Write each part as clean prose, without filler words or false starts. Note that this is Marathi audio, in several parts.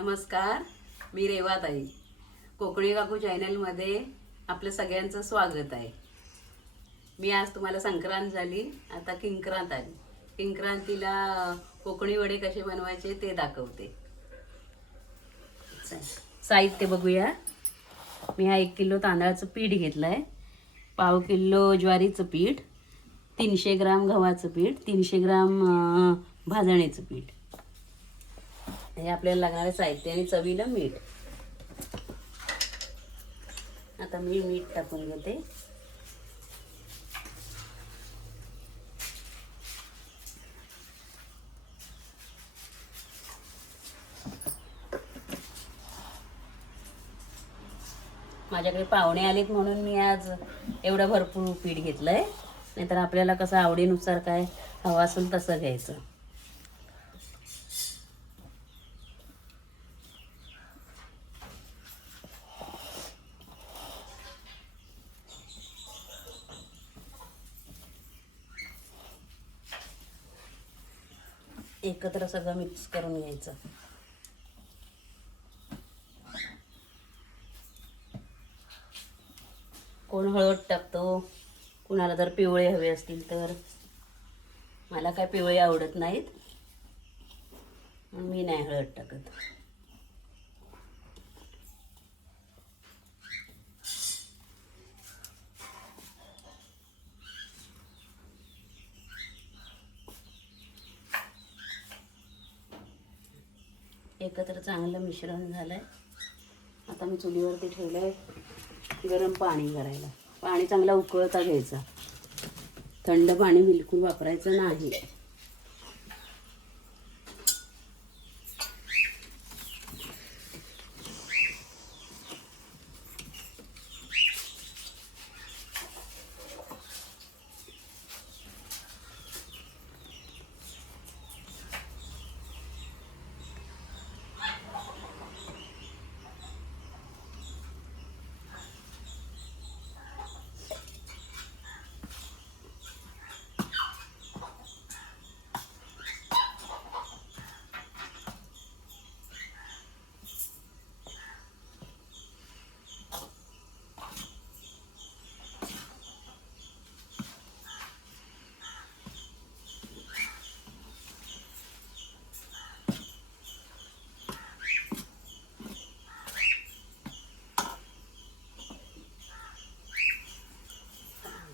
नमस्कार, मी रेवाताई. कोकणी काकू चॅनलमध्ये आपलं सगळ्यांचं स्वागत आहे. मी आज तुम्हाला संक्रांत झाली, आता किंक्रांत आली. किंक्रांतीला कोकणी वडे कसे बनवायचे ते दाखवते. साहित्य बघूया. मी हा 1 किलो तांदळाचं पीठ घेतलं आहे, पाव किलो ज्वारीचं पीठ, 300 ग्राम गव्हाचं पीठ, 300 ग्राम भाजणीचं पीठ. हे आपल्याला लागणारे साहित्य आणि चवीला मीठ. आता मी मीठ टाकून घेते. माझ्याकडे पाहुणे आलेत म्हणून मी आज एवढं भरपूर पीठ घेतलंय. नाहीतर आपल्याला कसं आवडीनुसार काय हवं असेल तसं घ्यायचं. एकत्र सगळं मिक्स करून घ्यायचं. कोण हळद टाकतो, कुणाला जर पिवळे हवे असतील तर. मला काय पिवळे आवडत नाहीत, मी नाही हळद टाकत. एकत्र चांगलं मिश्रण झालंय. आता मी चुलीवरती ठेवलंय गरम पाणी करायला. पाणी चांगला उकळता घ्यायचा, थंड पाणी बिलकुल वापरायचं नाही.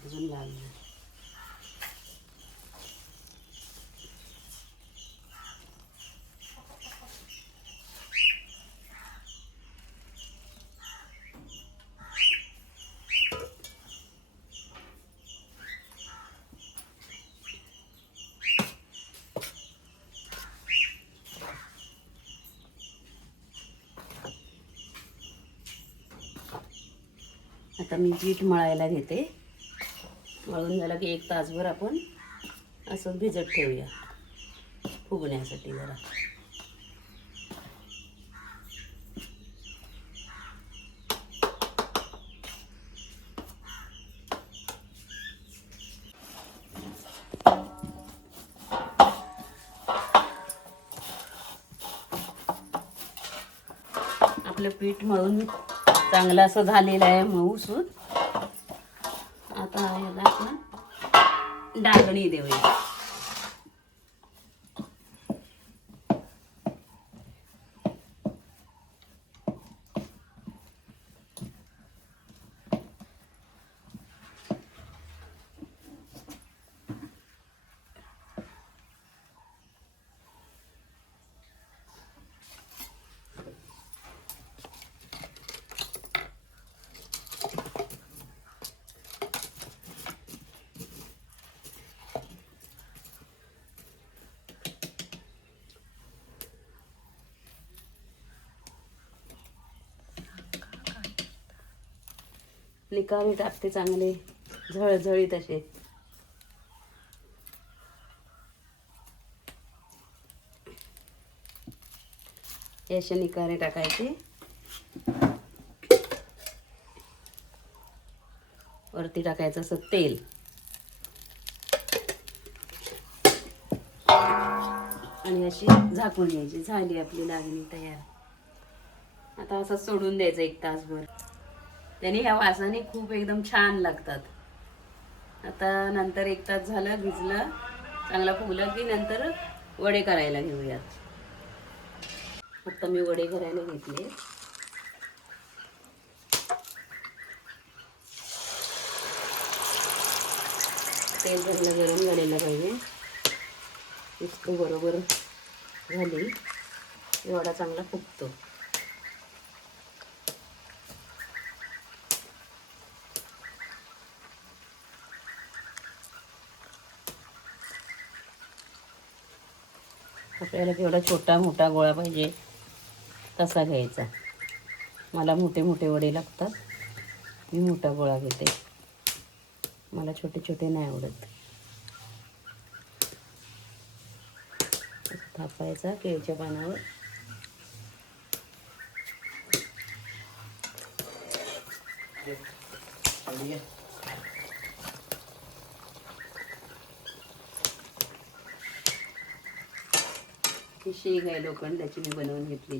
अजून लागलं. आता मी पीठ मळायला घेते. मळून झालं की 1 तासभर आपण असं भिजत ठेवूया फुगण्यासाठी जरा. आपलं पीठ मळून चांगलं असं झालेलं आहे, मऊसूत. आता याला आपण डागणी देऊया. निकामी टाकते चांगले झळझळीत असे. असे निकारे टाकायचे. वरती टाकायचं असं तेल. आणि अशी झाकून घ्यायची. झाली आपली लागणी तयार. आता असं सोडून द्यायचं 1 तासभर. त्याने ह्या वासाने खूप एकदम छान लागतात. आता नंतर 1 तास झालं भिजलं, चांगला फुगलं की नंतर वडे करायला घेऊयात. आता मी वडे करायला घेतले. तेल चांगलं गरम झालेलं पाहिजे. नुसतं बरोबर झाली वडा चांगला फुगतो. आपल्याला केवढा छोटा मोठा गोळा पाहिजे तसा घ्यायचा. मला मोठे मोठे वडे लागतात, मी मोठा गोळा घेते. मला छोटे छोटे नाही आवडत. थापायचा केळीच्या पानावर. ही शेग आहे लोखंडाची, मी बनवून घेतली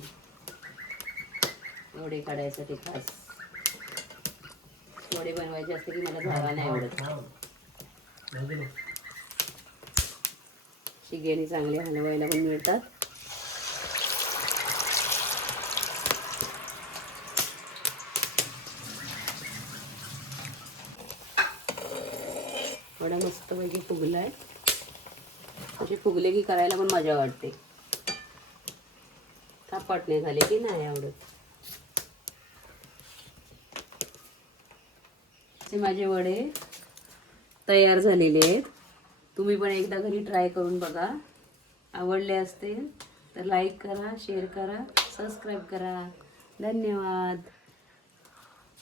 वडे काढायसाठी खास. वडे बनवायचे असते की मला धारा नाही आवडत. शिगेने चांगले हलवायला पण मिळतात. वडा मस्तपैकी फुगलाय. असे फुगले की करायला पण मजा वाटते. थापटणे झाले की नाही आवडत. माझे वडे तयार झालेले आहेत. तुम्ही पण एकदा घरी ट्राय करून बघा. आवडले असतील तर लाईक करा, शेअर करा, सबस्क्राईब करा. धन्यवाद.